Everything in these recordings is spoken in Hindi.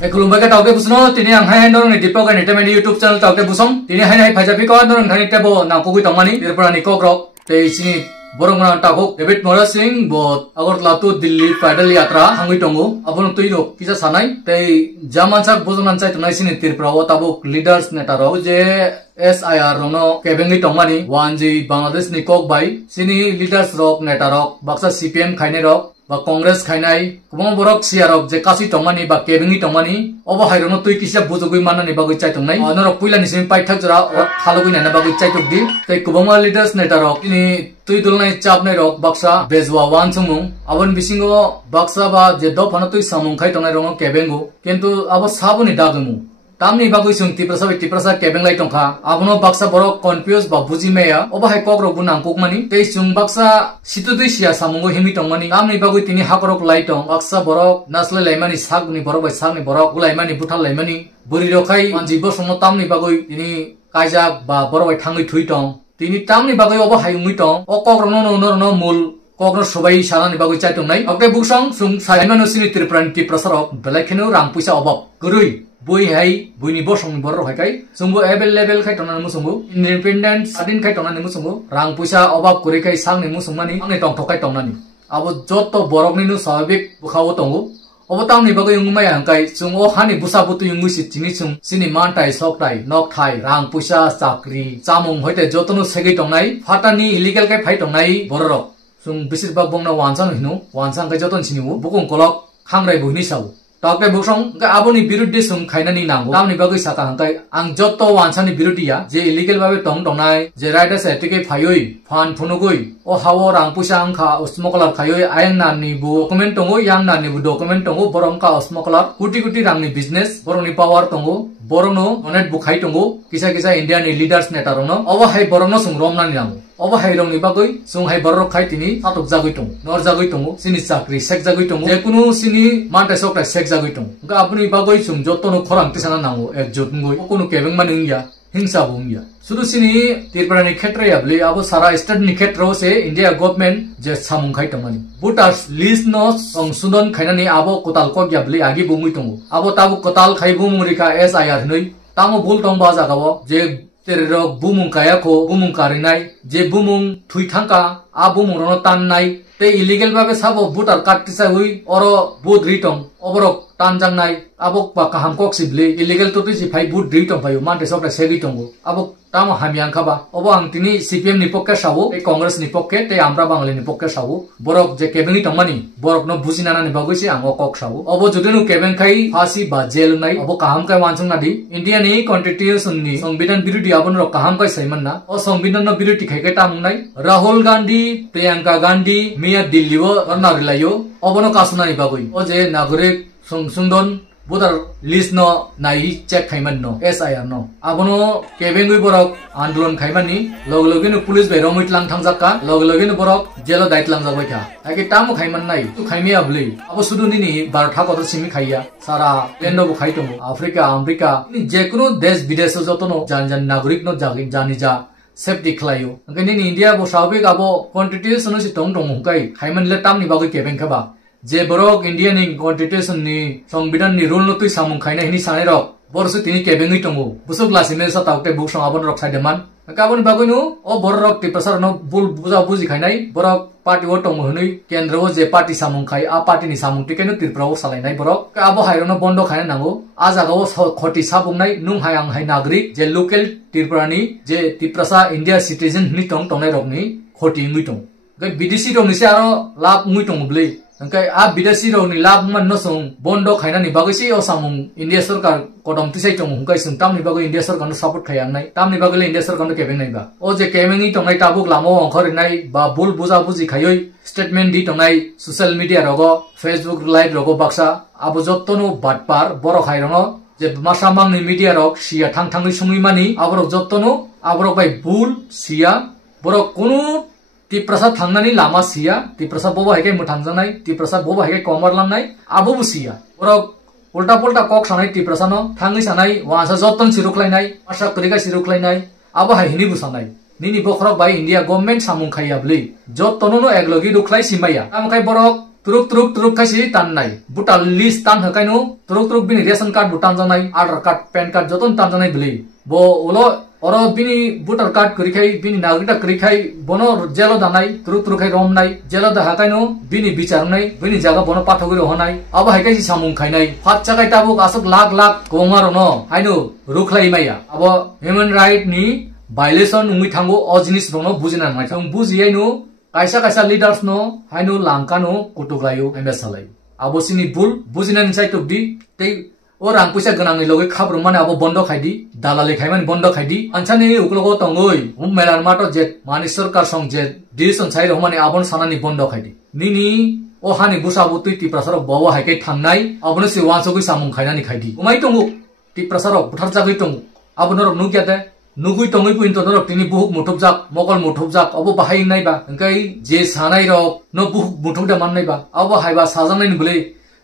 Kulumba ka tauke busno tini ang hai dorong ni dipo ka ni temani YouTube channel tauke busong tini hai phajapi ko dorong thani tebo na pugui tongmani dirpura ni kogrok te sini borong mana tabuk David Morris Singh bot Agartala to Delhi pedal yatra hangui tongo abon tuino kisa sanai te jamansak bozonan chai tonai sini tirpura o tabuk leaders netaro je SIR rono kebengi tongmani 1G Bangladesh ni kok bai sini leaders rok netarok baksa CPM khaine rok ba Congress khainai kubong borok siarok je kasi tongmani ba kebengi tongmani obo hairono tui kisa bujugui manani bagui chai tongnai onoro puila ni simi pai thak jara thalogui na bagui chai tokdi te kubong leaders netarok ini tui dulnai chapnai rok baksa bezwa wan chumung abon bisingo baksa ba je do phana tui samung khai tongnai rong kebengu kintu abo sabuni dagumu tamni bagui sung tiprasa kebeng lai tongkha abono baksa borok confuse ba buji meya oba hai kokrok bunang pukmani te sung baksa situdui sia samungo himi tongmani tamni bagui tini hakorok lai tong baksa borok nasle laimani sagni borok bai sagni borok ulaimani buthal laimani buri rokai manji bosomo tamni bagui tini kaijak ba borok bai thangui thui tong tini tamni bagui oba hai ungui tong o kokrok no mul kokro sobai sanani bagui chai tongnai okte buksong sung saimano sini tirpran tiprasarok belakhenu rang puisa obab gurui bui hai buini bosong borok hai kai sungbu available khai tongna musungbu independent adin khai tongna musungbu rang puisa obab kuri kai sangni musungmani angni tong thokai tongnani abo joto borok ni nu swabik bukhawo tongu obo tamni bagui ungmai angkai sung o hani busa butu ungui si chini sung sini mantai soktai nok thai rang puisa chakri chamung hoite jotonu segi tongnai fatani illegal kai phai tongnai borok sung bisibak bongna wansang hinu wansang kai joton chiniu bukung kolok khangrai buini sau Tokte buksong ka aboni birudde sung khainani nango tamni bagui saka hangkai ang jotto wansani birudia je illegal babe tongnai je rider certificate phayoi fan phunugui o hawo rang pusa angkha smuggler khayoi ayang nanni bu document tongo yang nanni bu document tongo borong ka smuggler kuti rangni business borong ni power tongo borong no onet bu khai tongo kisa Indian leaders netarono obo hai borong no sung romnani nango obo hai rong ni bagui sung hai borok khai tini satok jagui tong nor jagui tongo sini chakri sek jagui tongo je kunu sini manta sokta sek jagui tong ga apni bagui sung jotono khorang tisana nango ekjot ngoi kunu kebeng manungya hingsa bungya sudu sini tirparani khetre yabli abo sara state ni khetro se India government je samung khai tongmani voters list no song sundon khainani abo kotal ko yabli agi bungui tongo abo tabu kotal khai bumuri ka SIR nei tamo bul tong baja gawo je terok bumung kaya ko bumung karinai je bumung thui thangka a bumung rono tan nai te illegal babe sabo voter card tisa hui oro boot ritong oborok tanjang nai abok pa kaham kok sibli illegal to tisi phai boot ritong phayo mante sokra segi tongo abok tamo hamiang khaba obo ang tini CPM ni pokke sabu e Congress ni pokke te amra bangali ni pokke sabu borok je kebengi tongmani borok no businana ni bagusi ang kok sabu obo judenu kebeng khai phasi ba jail nai obo kaham kai wansung nadi India ni constitution ni সংবিধান বিরোধী abon ro kaham kai saiman na o সংবিধান no বিরোধী khai kai tamung nai Rahul Gandhi Priyanka Gandhi Mia Delhi wo orna rilayo obono kasuna ni bagui o je nagorik sungdon voter list no nai check khaiman no SIR no abono kebengui borok andolon khaimani login police bai romit lang thangjakka login borok jelo dait lang jakbai kha agi tamu khaiman nai tu khaimi abli abo suduni ni bartha kota simi khaiya sara lendo bu khaitum Africa America ni jekuno desh bidesh jotono jan nagorik no jani ja safety khlayo ngani ni India bo sabik abo constitution si tong hukai khaiman le tamni bagui kebeng khaba je borok Indian ni constitution ni সংবিধান ni rule no tui samung khaina hini sanai rok borsu tini kebengi tongo busuk lasime sa taukte buksong abon rok saideman kabon bagunu o borok ti prasar no bul buja buji khainai borok party o tong hunui kendro je party samung khai a party ni samung tikenu tirprao salainai borok abo hairono bondo khaina nango ajaga o khoti sabungnai nung hayang hai nagrik je local tirprani je tiprasa India citizen ni tongnai rok ni khoti ngui tong gai BDC rok ni se aro lab ngui tong blei angkai a bidasi rok ni lab man no sung bondo khaina ni bagisi o samung India sarkar kodom tisai tong hungkai sung tamni bagai India sarkar no support khayang nai tamni bagai India sarkar no kebeng nai ba o je kemengi tongai tabuk lamo ongkhori nai ba bul buja buji khayoi statement di tongai social media rogo Facebook live rogo baksa abo jottonu batpar boro khairono je masamang ni media rok sia thangthangni sungui mani aborok jottonu aborok bai bul sia borok kunu ti prasad thangnani lama sia ti prasad boba hekai muthangjanai ti prasad boba hekai komarlamnai abo busia borok ulta kok sanai ti prasano thangi sanai wasa joton siruklainai asa kurika siruklainai abo hai hini busanai nini bokrok bai India government samung khayabli jotono no eglogi ruklai simaya amkai borok turuk kaisi tan nai butal list tan hakainu turuk bini ration card butan janai aadhar card pan card joton tan janai bili bo ulo oro bini voter card kurikai bini nagrikta kurikai bono jelo danai turuk khai rom nai jelo da hakainu bini bichar nai bini jaga bono pathoguri honai abo haikai si samung khainai phat chakai tabuk asuk lakh kongmar no hainu ruklai maya abo human right ni violation ungui thango o jinis rono bujina nai thang bujiai no kaisa leaders no hainu langka no kutuklayu emsalai abo sini bul bujina ni sai tokdi tei orang puisa ganang loge khabru mane abo bondo khaidi dalale khaiman bondo khaidi anchani uklogo tongoi melan mato jet mani sarkar song jet decision sai romane abon sanani bondo khaidi nini o hani busabu tui ti prasar bawa haikai thangnai abone si wansogui samung khainani khaidi umai tongu ti prasar buthar jagui tongu abonor nugyate nugui tongui puin to norok tini buhuk muthupjak mokol muthupjak abo bahai nai ba engkai je sanai rok no buhuk muthukda man nai ba abo haiba sajangnai ni bole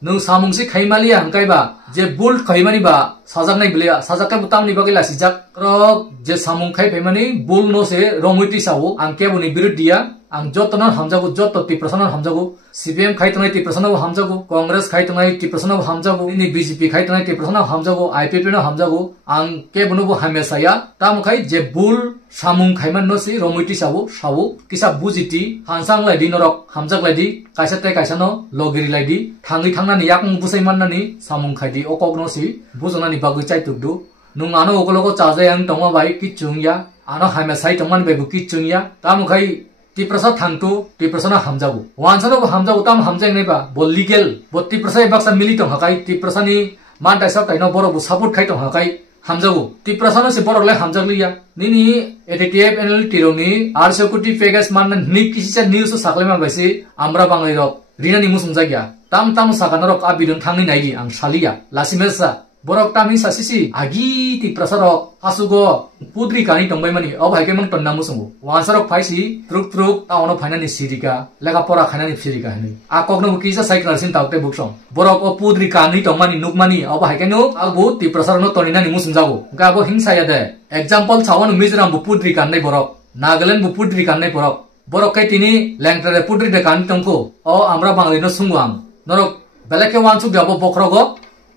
nung samungsi khaimaliya hangkai ba je bul khaimani ba sajaknai bile sajakkai butangni bagai lasijak krok je samung khai phaimani bul no se romuiti sawo angke buni birudia ang jotona hamjagu jotto ti prasana hamjagu CPM khaitanai ti prasana hamjagu Congress khaitanai ti prasana hamjagu ni BJP khaitanai ti prasana hamjagu IPP no hamjagu ang ke bunubu hamesaya tamukhai je bul samung khaiman no si romuiti sawo kisa bujiti hansang laidi norok hamjak laidi kaisa no logiri laidi thangnani yakung busai mannani samung khaidi okok no si bujona ni bagui chai tukdu nung ano okologo chajayang tongma bai kichungya ano hamesai tongman bebu kichungya tamukhai ti prasad thangtu ti prasana hamjagu wansano hamjagu tam hamjang nei ba bo legal bo ti prasai baksa mili tong hakai ti prasani mantai sak taino boro bu support khai tong hakai hamjagu ti prasana se boro le hamjagliya nini ATTF NL tironi ar security package man ni kisi news saklema baisi amra bangai rok rinani musung jagya tam sakanarok abidon thangni naigi ang salia lasimesa borok tami sasisi agi ti prasarok hasugo pudri kani tongbai mani ob haike mang tonna musungu wansarok phaisi truk taono phainani sirika lega pora khanani sirika hani akokno kisa cycle sin taute buksong borok o pudri kani tongmani nukmani ob haike no abu ti prasarno toninani musung jago gabo hingsa yade example chawan mizoram bu pudri kanai borok Nagaland bu pudri kanai borok kai tini lengtare pudri de kani tongko o amra banglino sungwang norok belake wansu gabo bokrogo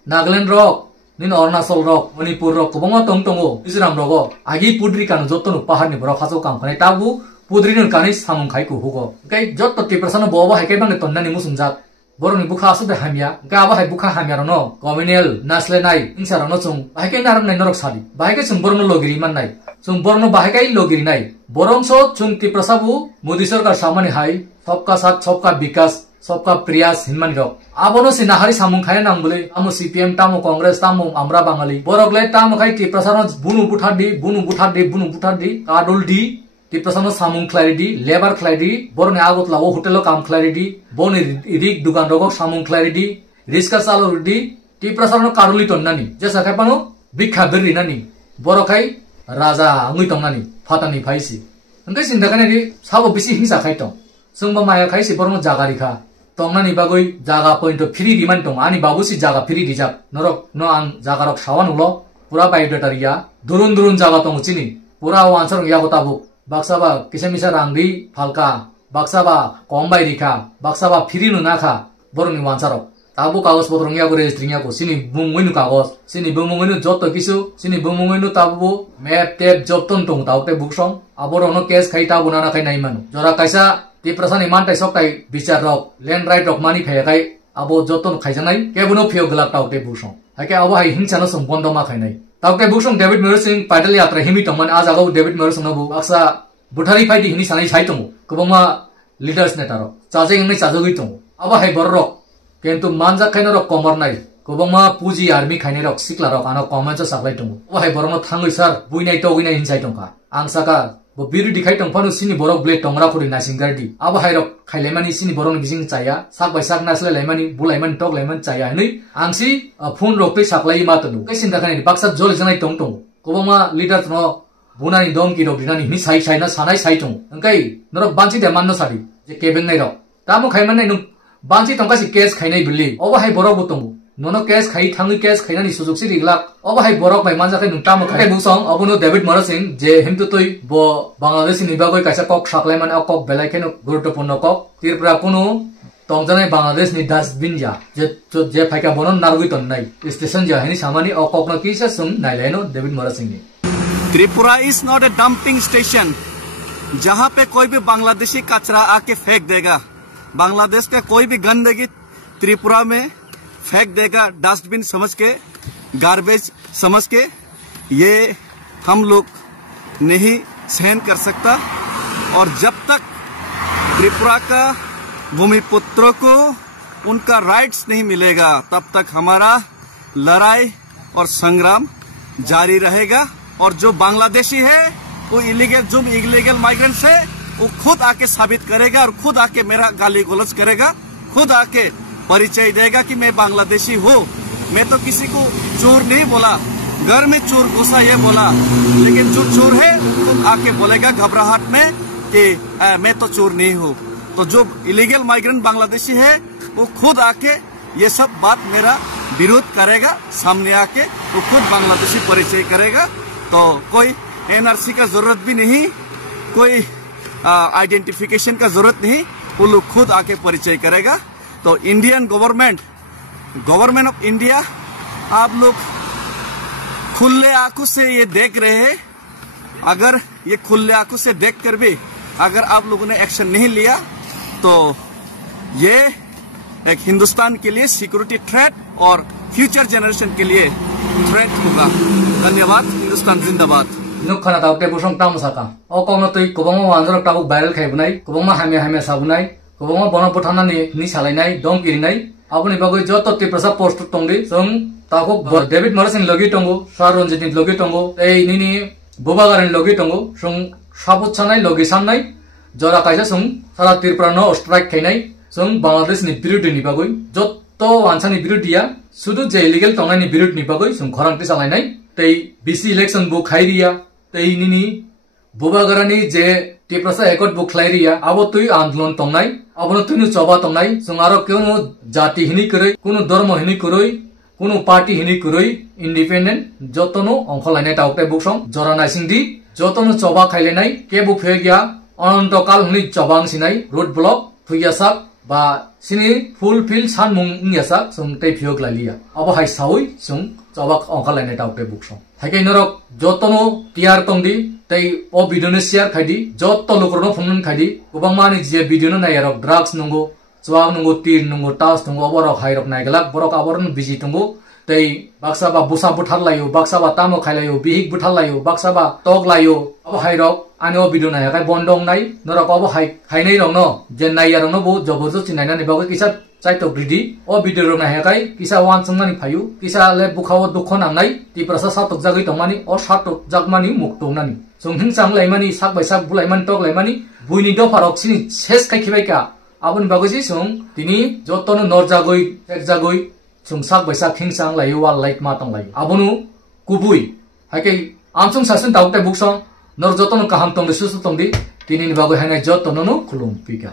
Nagaland rok nin Arunachal rok Manipur rok kobonga tongtongo Mizoram rogo agi pudri kanu jottonu paharni borok haso kam khanai tabu pudri nun kani samung khai ku hugo kai jotto ti prasana bobo haikai bang tonnani musungjak boroni bukha asu de hamya ga ba hai bukha hamya rono communal naslenai insar rono chung haikai naram nai norok sadi haikai chung borno logiri man nai chung borno haikai logiri nai borongso chung ti prasabu Modi sarkar samani hai sabka sath sabka bikas सबका प्रयास हिनमानि रक आबोनो सि नाहारि सामुं खाया नांबले आमो CPM तामो कांग्रेस तामो आमरा बांगाली बरगले तामो खाइ ति प्रसारण बुनु बुठादि काडुलदि ति प्रसारण सामुं क्लारिटी लेबर क्लारिटी बरने आगत लाओ होटेलो काम क्लारिटी बने रिक दुकान रगो सामुं क्लारिटी रिस्का चालो रुदि ति प्रसारण काडुलि तन्नानि जेसा खायपानो बिखा बिररि नानि बरखाय राजा अंगै तंनानि फातानि फाइसि अंगै सिन्था खानानि साबो बिसि हिंसा खायतं जोंबा माया खायसि बरनो जागारिखा तंनानि बागै जागा पॉइंट फ्री रिमान दं आनि बाबुसि जागा फ्री रिजाब नरक न आं जागा रक सावान उलो पुरा बायोडाटारिया दुरुन जागा दं चिनि पुरा वानसर यागो ताबु बाक्साबा किसेमिसा रांगरि फालका बाक्साबा कमबाय रिखा बाक्साबा फ्री नु नाखा बरनि वानसर ताबु कागज पत्र यागो रेजिस्ट्रिंग यागो सिनि बुंगैनु कागज सिनि बुंगैनु जत्तो किसु सिनि बुंगैनु ताबु मैप टेप जत्तन दं ताउते बुकसं आबरनो केस खाइ ताबु नाना खाइ नाइमानु जरा कायसा ति प्रसानि मानताय सकताय बिचार रक लैंड राइट रक मानि फेगाय आबो जतन खाइजानाय केबुनो फेव गला ताउते बुसं हाके आबो हाय हिंसानो सं बन्द मा खाइनाय ताउते बुसं डेविड मेयर सिंह पैदल यात्रा हिमि तमन आ जागाव डेविड मेयर सिंह नबु आक्सा बुठारि फाइदि हिनि सानाय साइतंग गोबांमा लीडर्स नेतार चाजे इंगै चाजगै दं आबो हाय बररक किन्तु मानजा खाइनो रक कमरनाय गोबांमा पुजि आर्मी खाइनाय रक सिक्ला रक आनो कमेन्ट साख्लाय दं ओ हाय बरनो थांगै सार बुइनाय तगिनाय हिंसाय दंका आं साका bo biru dikhai tongphanu sini borok blade tongra khuri nasingardi abo hairok khailemani sini borok bising chaya sak bai sak nasle laimani bulaimani tok laiman chaya nei angsi phone rok tei saklai ma tonu kaisin dakhani baksa jol janai tong kobama leader no bunani dongki rok dinani ni sai na sanai sai tong angkai norok banchi de manno sadi je kebeng nai rok tamo khaiman nai nu banchi tongkasi case khainai billi obo hai borok butongu nono case khai thangi case khainani sujok si riglak obo hai borok bai manja khai nungta mo khai busong obono David Meyer Singh je himtu toi bo Bangladesh ni bagoi kaisa kok saklaiman kok belai kheno guruttopurno kok tirpura kono tongjanai Bangladesh ni dustbin ja je phaika bonon nargui ton nai station ja hani samani okokno kisa sung naileno David Morris Singh ni Tripura is not a dumping station जहां पे कोई भी बांग्लादेशी कचरा आके फेंक देगा। बांग्लादेश का कोई भी गंदगी त्रिपुरा में फेंक देगा डस्टबिन समझ के, गार्बेज समझ के। ये हम लोग नहीं सहन कर सकता। और जब तक त्रिपुरा का भूमिपुत्रों को उनका राइट्स नहीं मिलेगा तब तक हमारा लड़ाई और संग्राम जारी रहेगा। और जो बांग्लादेशी है वो इलीगल माइग्रेंट्स है वो खुद आके साबित करेगा और खुद आके मेरा गाली गलौज करेगा, खुद आके परिचय देगा कि मैं बांग्लादेशी हूँ। मैं तो किसी को चोर नहीं बोला, घर में चोर घुसा ये बोला, लेकिन जो चोर है खुद आके बोलेगा घबराहट में कि मैं तो चोर नहीं हूँ। तो जो इलीगल माइग्रेंट बांग्लादेशी है वो खुद आके ये सब बात मेरा विरोध करेगा, सामने आके वो खुद बांग्लादेशी परिचय करेगा। तो कोई एनआरसी का जरूरत भी नहीं, कोई आइडेंटिफिकेशन का जरूरत नहीं, वो लोग खुद आके परिचय करेगा। तो इंडियन गवर्नमेंट ऑफ इंडिया, आप लोग खुले आंखों से ये देख रहे हैं। अगर ये खुले आंखों से देख कर भी अगर आप लोगों ने एक्शन नहीं लिया तो ये एक हिंदुस्तान के लिए सिक्योरिटी थ्रेट और फ्यूचर जनरेशन के लिए थ्रेट होगा। धन्यवाद। हिंदुस्तान जिंदाबाद। नुखना ताउते बुसं तामसाका अकौनो तै गोबां आनजरक ताबुक भाइरेल खाइबुनाय गोबां हामे साबुनाय गोबां बन बुथानानि नि सालायनाय दं गिरिनाय आबुनि बागै जत तिप्रसा पोस्ट तंगि जों ताखौ डेभिड मरिस सिंह लगी तंगो सार रंजित लगी तंगो ए निनि बुबागारनि लगी तंगो जों साबुतसानाय लगी साननाय जरा कायजा जों सारा त्रिपुरा न स्ट्राइक खाइनाय जों बांग्लादेशनि बिरुदनि बागै जत आनसानि बिरुदिया सुदु जे इलीगल तंगनायनि बिरुदनि बागै जों खरांथि सालायनाय तै बीसी इलेक्शन बुक खाइरिया तै निनि बुबागारानि जे तिप्रसा एकट बुक खाइरिया आबो तुइ आंदोलन तंगनाय आबो तुइनु चबा तंगनाय जों आरो केनु जाति हिनि करै कुनु धर्म हिनि करै कुनु पार्टी हिनि करै इंडिपेंडेंट जतनो अंखलायनाय ताउते बुकसं जरा नाइसिंदि जतनो चबा खाइलेनाय के बुक फेगिया अनन्तकाल हुनि चबां सिनाय रोड ब्लॉक फुयासाक बा सिनि फुलफिल सानमुं इंयासाक जों तै फियोग लालिया आबो हाय सावै जों चबाक अंखलायनाय ताउते बुकसं हायके नरक जतनो टिआर तंदि तै ओ भिडियोनि शेयर खाइदि जत लोकरनो फुनन खाइदि गोबां मानि जे भिडियोनो नायरक ड्राग्स नंगो चवाक नंगो तीर नंगो टास नंगो बरक हायरक नायगलाक बरक आबरन बिजि तंगो तै बाक्साबा बुसा बुथारलायो बाक्साबा तामो खाइलायो बिहिक बुथारलायो बाक्साबा तगलायो अब हायरक आनि ओ भिडियो नायखाय बन्दं नाय नरक अब हायनाय रंग जे नायरंनो बो जबरदस्ति नायनानै बागै किसा चाइतो ग्रिडी ओ भिडियो रंग नायखाय किसा वान संनानि फायु किसा ले बुखाव दुख नांनाय तिप्रसा सातक जागै तंमानि ओ सातक जागमानि मुक्तौनानि जों हिंसां लायमानि साक बाय साक बुलायमान तक लायमानि बुइनि दफारक सिनि सेस खायखिबायका आबुनि बागैसि जों दिनि जतनो नर जागै एक जागै जों साक बाय साक हिंसां लायो वाल लाइक मा तंलायो आबुनु कुबुइ हायके आमसं सासन दाउते बुकसं नर जतनो काहाम तंदि सुसु तंदि तिनि बागै हायनाय जतनो खुलुम पिका।